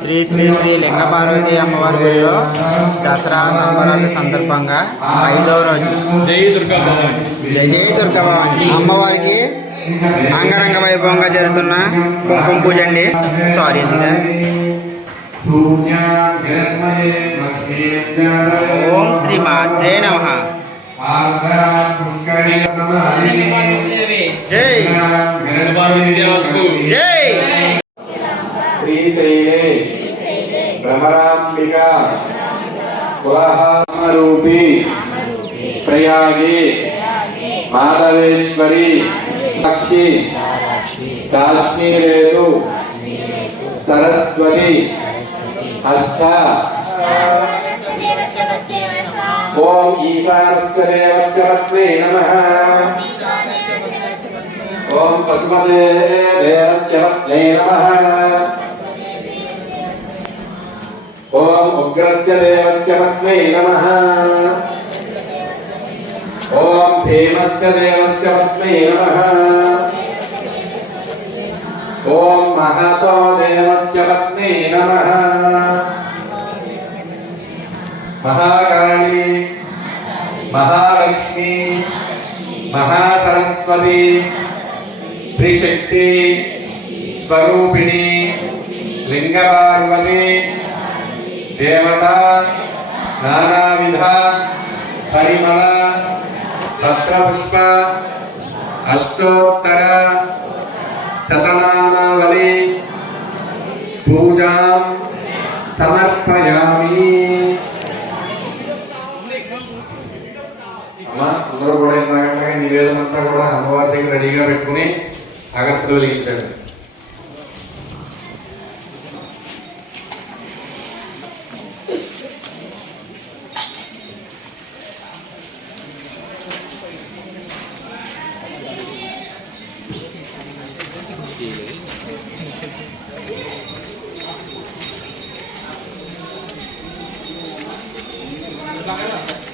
శ్రీ శ్రీ శ్రీ లింగ పార్వతి అమ్మవారి గుడిలో దసరా సంబరాల సందర్భంగా ఐదవ రోజు. జై దుర్గా భవాని. జై జై దుర్గా భవాని. అమ్మవారికి అంగరంగ వైభవంగా జరుగుతున్న కుంకుమ పూజ అండి. సారీ ఓం శ్రీ మాత్రే నమ. జై. జై. శ్రీశైలే భ్రమరాంబిక కులహారూపి ప్రయాగి మాధవేశ్వరి సాక్షి కాశ్మీరేతు సరస్వతి అష్ట ఓం ఈశానస్య దేవస్య పత్నే నమః ఓం పశుపతే దేవస్య పత్నే నమః उग्रस्य देवस्य पत्नी नमः। ॐ भीमस्य देवस्य पत्नी नमः। ॐ महतो देवस्य पत्नी नमः। महाकाली, महालक्ष्मी, महासरस्वती, त्रिशक्ति, स्वरूपिणी, लिङ्गपार्वती దేవత నానావిధ పరిమళ పత్రపుష్ప అష్టోత్తర శతనామావళి పూజా సమర్పయామి. అమ్మ అందరూ కూడా ఇందాక నివేదనంతా కూడా అమ్మవారి దగ్గర రెడీగా పెట్టుకుని అగర్తలు వెలిగించండి. dễ Hãy subscribe